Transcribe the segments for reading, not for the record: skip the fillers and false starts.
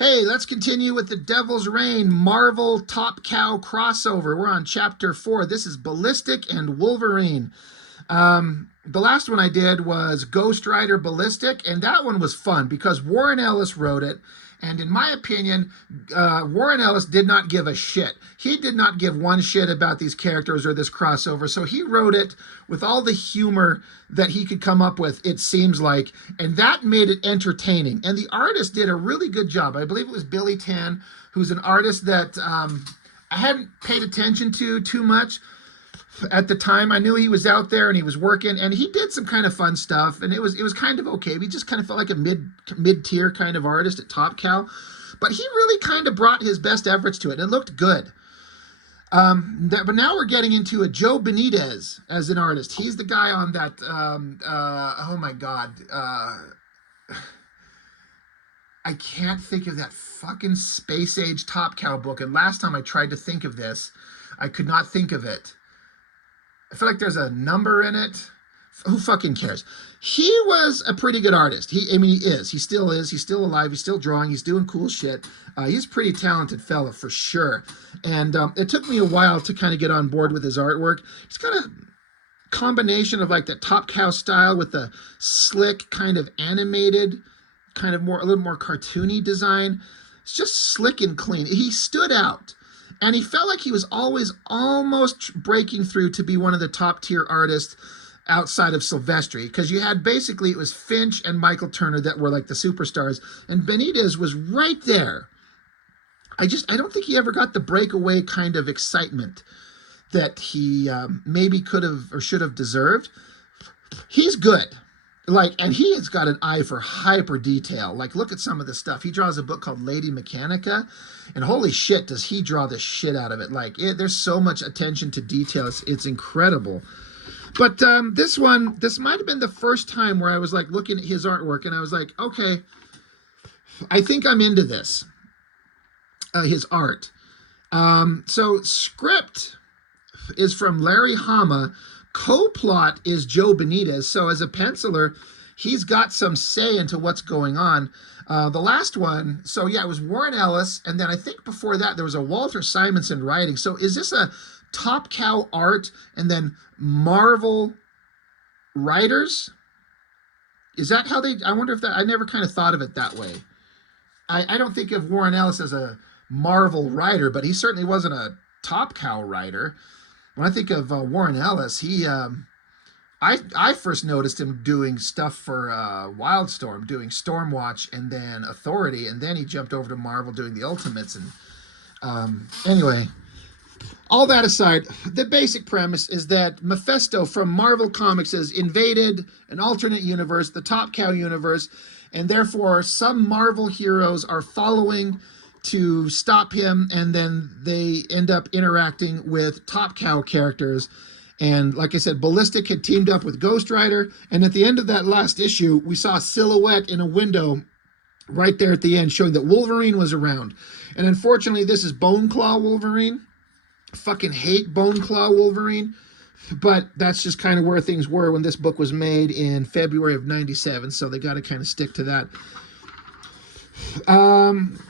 Hey, let's continue with the Devil's Reign Marvel Top Cow crossover. We're on chapter 4. This is Ballistic and Wolverine. The last one I did was Ghost Rider Ballistic, and that one was fun because Warren Ellis wrote it. And in my opinion, Warren Ellis did not give a shit. He did not give one shit about these characters or this crossover. So he wrote it with all the humor that he could come up with, it seems like. And that made it entertaining. And the artist did a really good job. I believe it was Billy Tan, who's an artist that I hadn't paid attention to too much at the time. I knew he was out there and he was working, and he did some kind of fun stuff, and it was kind of okay. He just kind of felt like a mid-tier kind of artist at Top Cow, but he really kind of brought his best efforts to it, and it looked good. But now we're getting into a Joe Benitez as an artist. He's the guy on that, oh my God, I can't think of that fucking Space Age Top Cow book, and last time I tried to think of this, I could not think of it. I feel like there's a number in it. Who fucking cares? He was a pretty good artist. He is. He still is. He's still alive. He's still drawing. He's doing cool shit. He's a pretty talented fella for sure. And it took me a while to kind of get on board with his artwork. It's kind of combination of like the Top Cow style with the slick kind of animated, kind of more, a little more cartoony design. It's just slick and clean. He stood out. And he felt like he was always almost breaking through to be one of the top tier artists outside of Silvestri. Because you had basically, it was Finch and Michael Turner that were like the superstars. And Benitez was right there. I don't think he ever got the breakaway kind of excitement that he maybe could have or should have deserved. He's good. And he has got an eye for hyper detail. Like, look at some of the stuff. He draws a book called Lady Mechanica, and holy shit, does he draw the shit out of it. There's so much attention to detail. It's incredible. But this might have been the first time where I was like looking at his artwork, and I was like, okay, I think I'm into this, his art. So script is from Larry Hama. Co-plot is Joe Benitez. So as a penciler, he's got some say into what's going on. The last one, so yeah, it was Warren Ellis, and then I think before that there was a Walter Simonson writing. So is this a Top Cow art and then Marvel writers? Is that how they, I wonder if that, I never kind of thought of it that way. I don't think of Warren Ellis as a Marvel writer, but he certainly wasn't a Top Cow writer. When I think of Warren Ellis, I first noticed him doing stuff for Wildstorm, doing Stormwatch, and then Authority, and then he jumped over to Marvel doing the Ultimates. And anyway, all that aside, the basic premise is that Mephisto from Marvel Comics has invaded an alternate universe, the Top Cow universe, and therefore some Marvel heroes are following to stop him, and then they end up interacting with Top Cow characters. And like I said, Ballistic had teamed up with Ghost Rider, and at the end of that last issue, we saw a silhouette in a window right there at the end showing that Wolverine was around. And unfortunately, this is Bone Claw Wolverine. I fucking hate Bone Claw Wolverine, but that's just kind of where things were when this book was made in February of '97, so they got to kind of stick to that.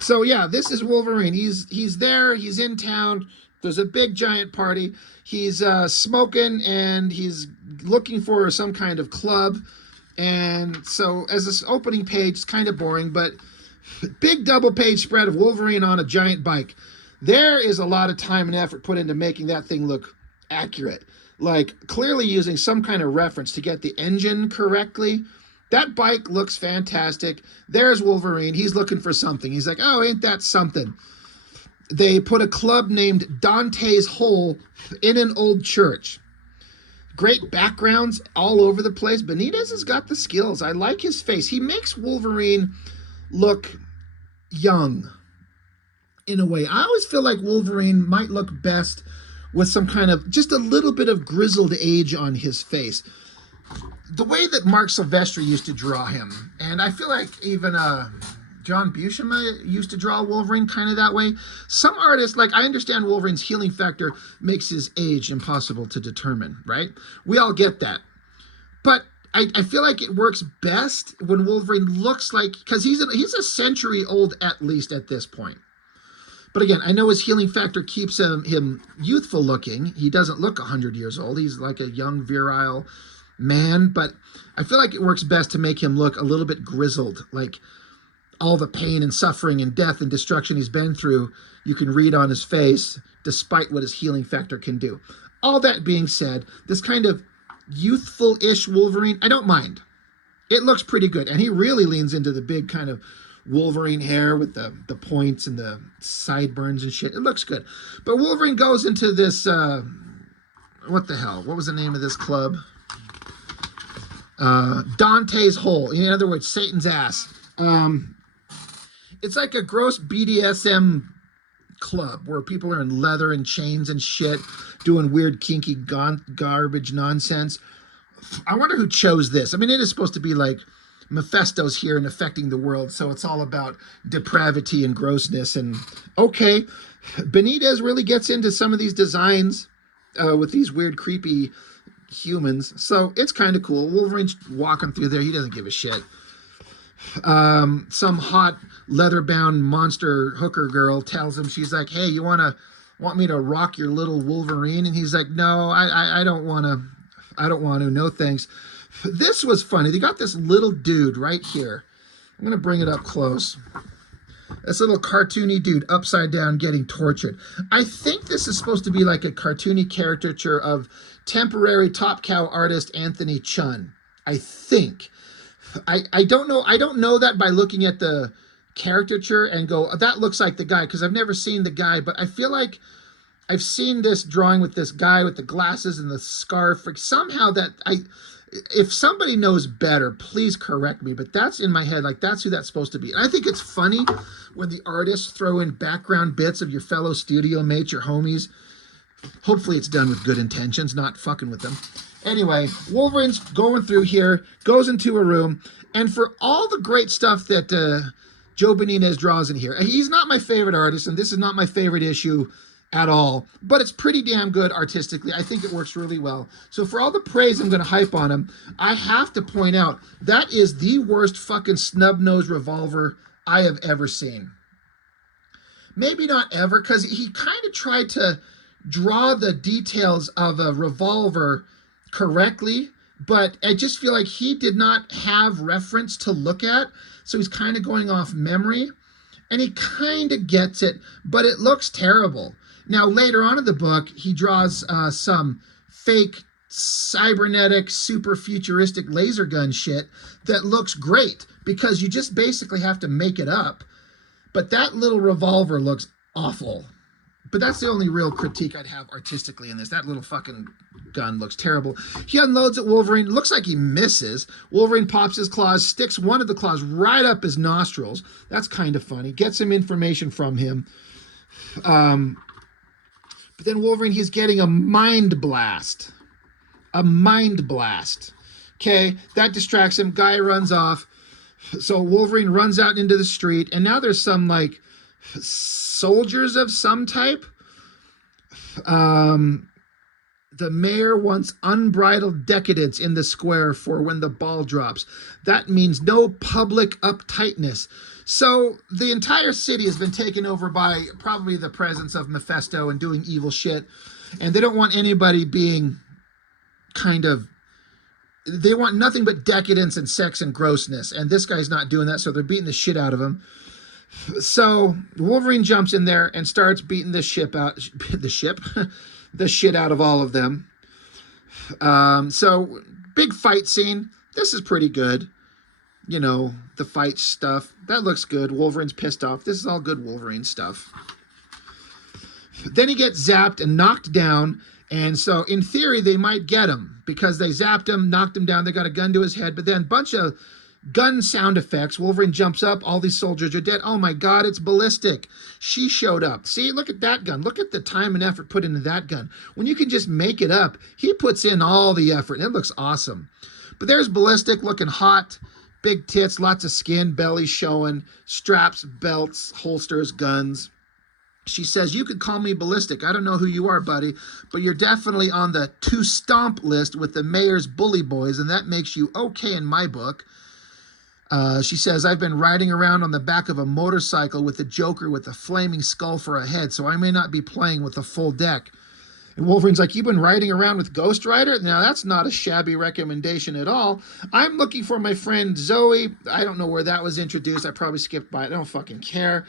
So yeah, this is Wolverine. He's there, he's in town, there's a big giant party, he's smoking, and he's looking for some kind of club. And so as this opening page, it's kind of boring, but big double page spread of Wolverine on a giant bike. There is a lot of time and effort put into making that thing look accurate, like clearly using some kind of reference to get the engine correctly. That bike looks fantastic. There's Wolverine. He's looking for something. He's like, oh, ain't that something? They put a club named Dante's Hole in an old church. Great backgrounds all over the place. Benitez has got the skills. I like his face. He makes Wolverine look young in a way. I always feel like Wolverine might look best with some kind of, just a little bit of grizzled age on his face. The way that Mark Silvestri used to draw him, and I feel like even John Buscema used to draw Wolverine kind of that way. Some artists, like, I understand Wolverine's healing factor makes his age impossible to determine, right? We all get that. But I feel like it works best when Wolverine looks like, because he's a century old at least at this point. But again, I know his healing factor keeps him youthful looking. He doesn't look 100 years old. He's like a young, virile man. But I feel like it works best to make him look a little bit grizzled, like all the pain and suffering and death and destruction he's been through, you can read on his face, despite what his healing factor can do. All that being said, this kind of youthful-ish Wolverine, I don't mind. It looks pretty good. And he really leans into the big kind of Wolverine hair with the points and the sideburns and shit. It looks good. But Wolverine goes into this, what the hell? What was the name of this club? Dante's Hole. In other words, Satan's ass. It's like a gross BDSM club where people are in leather and chains and shit, doing weird, kinky, garbage nonsense. I wonder who chose this. I mean, it is supposed to be like Mephisto's here and affecting the world, so it's all about depravity and grossness. And okay, Benitez really gets into some of these designs with these weird, creepy humans, so it's kind of cool. Wolverine's walking through there. He doesn't give a shit. Some hot leather-bound monster hooker girl tells him, she's like, hey, you want me to rock your little Wolverine? And he's like, no, I don't want to, no thanks. This was funny. They got this little dude right here. I'm going to bring it up close. This little cartoony dude upside down getting tortured. I think this is supposed to be like a cartoony caricature of temporary Top Cow artist Anthony Chun. I think. I don't know. I don't know that by looking at the caricature and go, that looks like the guy, because I've never seen the guy, but I feel like I've seen this drawing with this guy with the glasses and the scarf. Somehow that if somebody knows better, please correct me, but that's in my head. Like, that's who that's supposed to be. And I think it's funny when the artists throw in background bits of your fellow studio mates, your homies. Hopefully it's done with good intentions, not fucking with them. Anyway, Wolverine's going through here, goes into a room, and for all the great stuff that Joe Benitez draws in here, and he's not my favorite artist, and this is not my favorite issue at all, but it's pretty damn good artistically. I think it works really well. So for all the praise I'm going to hype on him, I have to point out that is the worst fucking snub-nosed revolver I have ever seen. Maybe not ever, because he kind of tried to draw the details of a revolver correctly, but I just feel like he did not have reference to look at, so he's kind of going off memory, and he kind of gets it, but it looks terrible. Now, later on in the book, he draws some fake cybernetic, super futuristic laser gun shit that looks great, because you just basically have to make it up, but that little revolver looks awful. But that's the only real critique I'd have artistically in this. That little fucking gun looks terrible. He unloads at Wolverine. Looks like he misses. Wolverine pops his claws, sticks one of the claws right up his nostrils. That's kind of funny. Gets some information from him. But then Wolverine, he's getting a mind blast. A mind blast. Okay, that distracts him. Guy runs off. So Wolverine runs out into the street, and now there's some, like, soldiers of some type. The mayor wants unbridled decadence in the square for when the ball drops. That means no public uptightness. So the entire city has been taken over by probably the presence of Mephisto and doing evil shit. And they don't want anybody being kind of, they want nothing but decadence and sex and grossness. And this guy's not doing that, so they're beating the shit out of him. So Wolverine jumps in there and starts beating the shit out of all of them. So big fight scene. This is pretty good. You know, the fight stuff. That looks good. Wolverine's pissed off. This is all good Wolverine stuff. Then he gets zapped and knocked down. And so in theory, they might get him because they zapped him, knocked him down. They got a gun to his head, but then a bunch of gun sound effects. Wolverine jumps up. All these soldiers are dead. Oh my God, it's Ballistic. She showed up. See, look at that gun. Look at the time and effort put into that gun. When you can just make it up, he puts in all the effort. And it looks awesome. But there's Ballistic looking hot. Big tits, lots of skin, belly showing, straps, belts, holsters, guns. She says, you could call me Ballistic. I don't know who you are, buddy, but you're definitely on the to stomp list with the mayor's bully boys, and that makes you okay in my book. She says, I've been riding around on the back of a motorcycle with the Joker with a flaming skull for a head, so I may not be playing with a full deck. And Wolverine's like, you've been riding around with Ghost Rider? Now, that's not a shabby recommendation at all. I'm looking for my friend Zoe. I don't know where that was introduced. I probably skipped by it. I don't fucking care.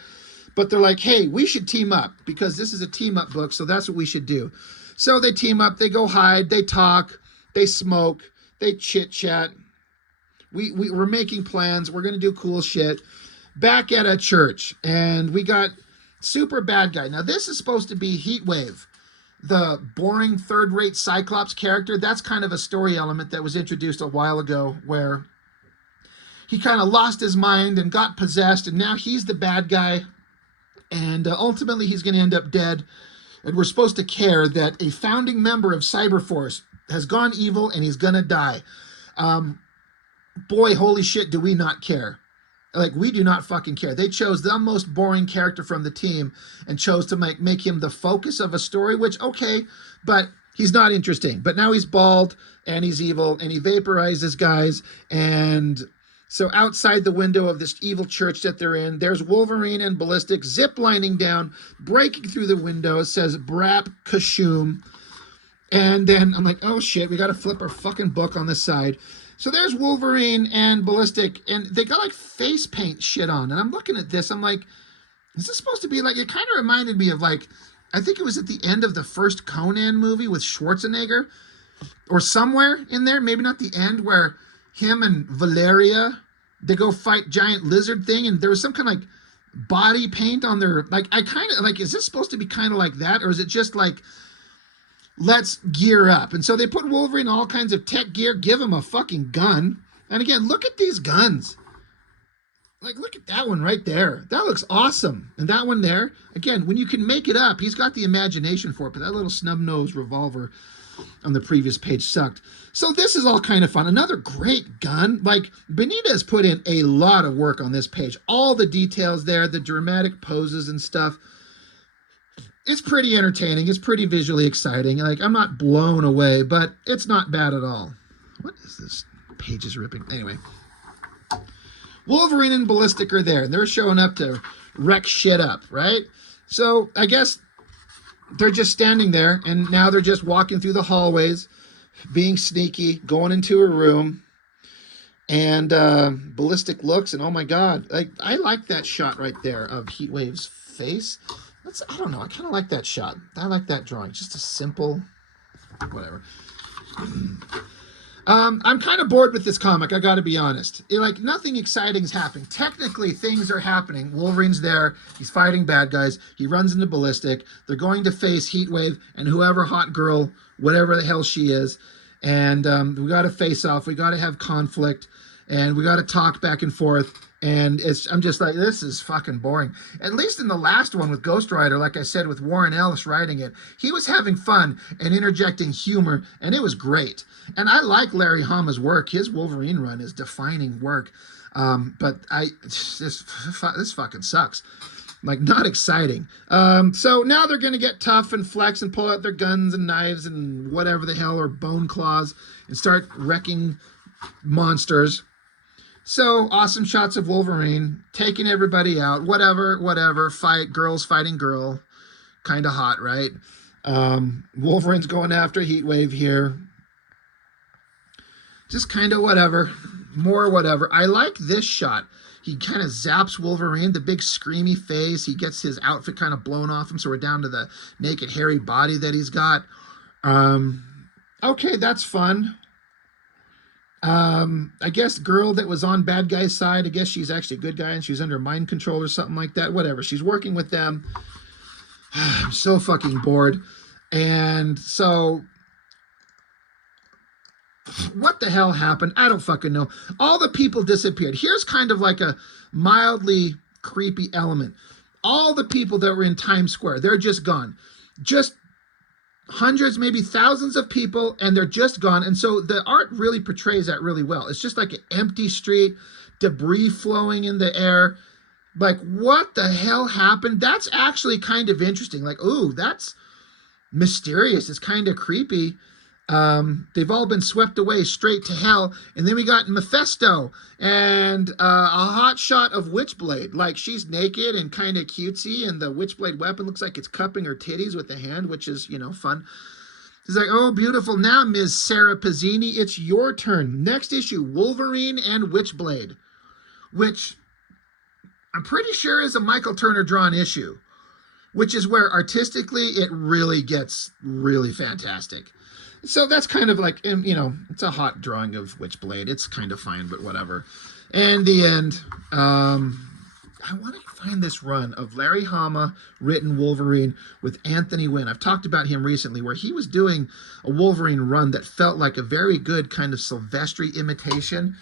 But they're like, hey, we should team up because this is a team-up book, so that's what we should do. So they team up. They go hide. They talk. They smoke. They chit-chat. We're making plans. We're going to do cool shit. Back at a church, and we got super bad guy. Now, this is supposed to be Heatwave, the boring third-rate Cyclops character. That's kind of a story element that was introduced a while ago where he kind of lost his mind and got possessed, and now he's the bad guy, and ultimately he's going to end up dead, and we're supposed to care that a founding member of Cyberforce has gone evil and he's going to die. Boy, holy shit, do we not care. Like, we do not fucking care. They chose the most boring character from the team and chose to make him the focus of a story, which, okay, but he's not interesting. But now he's bald, and he's evil, and he vaporizes guys, and so outside the window of this evil church that they're in, there's Wolverine and Ballistic zip-lining down, breaking through the window. It says, Brap Kashoom. And then I'm like, oh shit, we got to flip our fucking book on the side. So there's Wolverine and Ballistic, and they got like face paint shit on. And I'm looking at this, I'm like, is this supposed to be like, it kind of reminded me of like, I think it was at the end of the first Conan movie with Schwarzenegger, or somewhere in there, maybe not the end, where him and Valeria, they go fight giant lizard thing, and there was some kind of like body paint on their, like, I kind of, like, is this supposed to be kind of like that, or is it just like, let's gear up? And so they put Wolverine in all kinds of tech gear, give him a fucking gun. And again, look at these guns. Like, look at that one right there. That looks awesome. And that one there, again, when you can make it up, he's got the imagination for it, but that little snub-nosed revolver on the previous page sucked. So this is all kind of fun. Another great gun. Like, Benitez put in a lot of work on this page. All the details there, the dramatic poses and stuff. It's pretty entertaining. It's pretty visually exciting. Like, I'm not blown away, but it's not bad at all. What is this? Page is ripping. Anyway. Wolverine and Ballistic are there, and they're showing up to wreck shit up, right? So, I guess they're just standing there, and now they're just walking through the hallways, being sneaky, going into a room, and Ballistic looks, and oh my god, like, I like that shot right there of Heatwave's face. I don't know, I kind of like that shot. I like that drawing. Just a simple, whatever. I'm kind of bored with this comic, I gotta be honest. Like, nothing exciting is happening. Technically, things are happening. Wolverine's there, he's fighting bad guys, he runs into Ballistic, they're going to face Heatwave and whoever hot girl, whatever the hell she is, and we gotta face off, we gotta have conflict, and we gotta talk back and forth. And I'm just like, this is fucking boring. At least in the last one with Ghost Rider, like I said, with Warren Ellis writing it, he was having fun and interjecting humor, and it was great. And I like Larry Hama's work. His Wolverine run is defining work. But this fucking sucks. Like, not exciting. So now they're going to get tough and flex and pull out their guns and knives and whatever the hell, or bone claws, and start wrecking monsters. So, awesome shots of Wolverine, taking everybody out, whatever, fight, girls fighting girl, kind of hot, right? Wolverine's going after Heatwave here. Just kind of whatever, more whatever. I like this shot. He kind of zaps Wolverine, the big screamy face. He gets his outfit kind of blown off him, so we're down to the naked, hairy body that he's got. Okay, that's fun. I guess girl that was on bad guy's side, I guess she's actually a good guy and she's under mind control or something like that. Whatever. She's working with them. I'm so fucking bored. And so, what the hell happened? I don't fucking know. All the people disappeared. Here's kind of like a mildly creepy element. All the people that were in Times Square, they're just gone. Just hundreds, maybe thousands of people, and they're just gone. And so the art really portrays that really well. It's just like an empty street, debris flowing in the air. Like, what the hell happened? That's actually kind of interesting. Like, ooh, that's mysterious. It's kind of creepy. They've all been swept away straight to hell. And then we got Mephisto and a hot shot of Witchblade. Like, she's naked and kind of cutesy, and the Witchblade weapon looks like it's cupping her titties with the hand, which is, you know, fun. He's like, oh, beautiful. Now, Ms. Sarah Pazzini, it's your turn. Next issue, Wolverine and Witchblade, which I'm pretty sure is a Michael Turner drawn issue, which is where artistically it really gets really fantastic. So that's kind of like, you know, it's a hot drawing of Witchblade. It's kind of fine, but whatever. And the end, I want to find this run of Larry Hama written Wolverine with Anthony Wynn. I've talked about him recently, where he was doing a Wolverine run that felt like a very good kind of Silvestri imitation,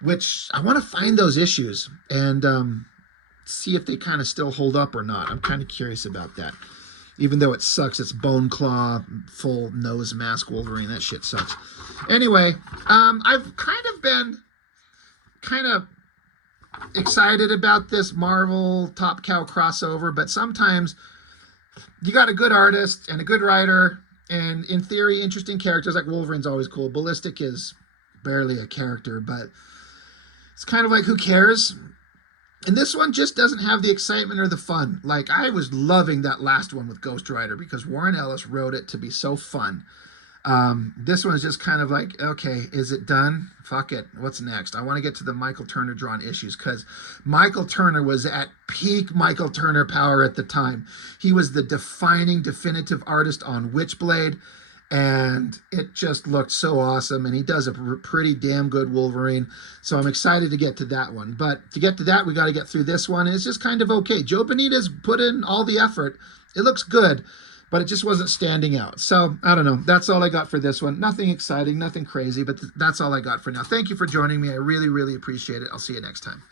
which I want to find those issues and see if they kind of still hold up or not. I'm kind of curious about that. Even though it sucks, it's bone claw, full nose mask Wolverine. That shit sucks. Anyway, I've kind of been excited about this Marvel Top Cow crossover, but sometimes you got a good artist and a good writer, and in theory, interesting characters. Like Wolverine's always cool. Ballistic is barely a character, but it's kind of like, who cares? And this one just doesn't have the excitement or the fun. Like, I was loving that last one with Ghost Rider because Warren Ellis wrote it to be so fun. This one is just kind of like, okay, is it done? Fuck it. What's next? I want to get to the Michael Turner drawn issues, because Michael Turner was at peak Michael Turner power at the time. He was the defining, definitive artist on Witchblade, and it just looked so awesome, and he does a pretty damn good Wolverine, so I'm excited to get to that one. But to get to that, we got to get through this one, and it's just kind of okay. Joe Benitez put in all the effort. It looks good, but it just wasn't standing out. So, I don't know. That's all I got for this one. Nothing exciting, nothing crazy, but that's all I got for now. Thank you for joining me. I really, really appreciate it. I'll see you next time.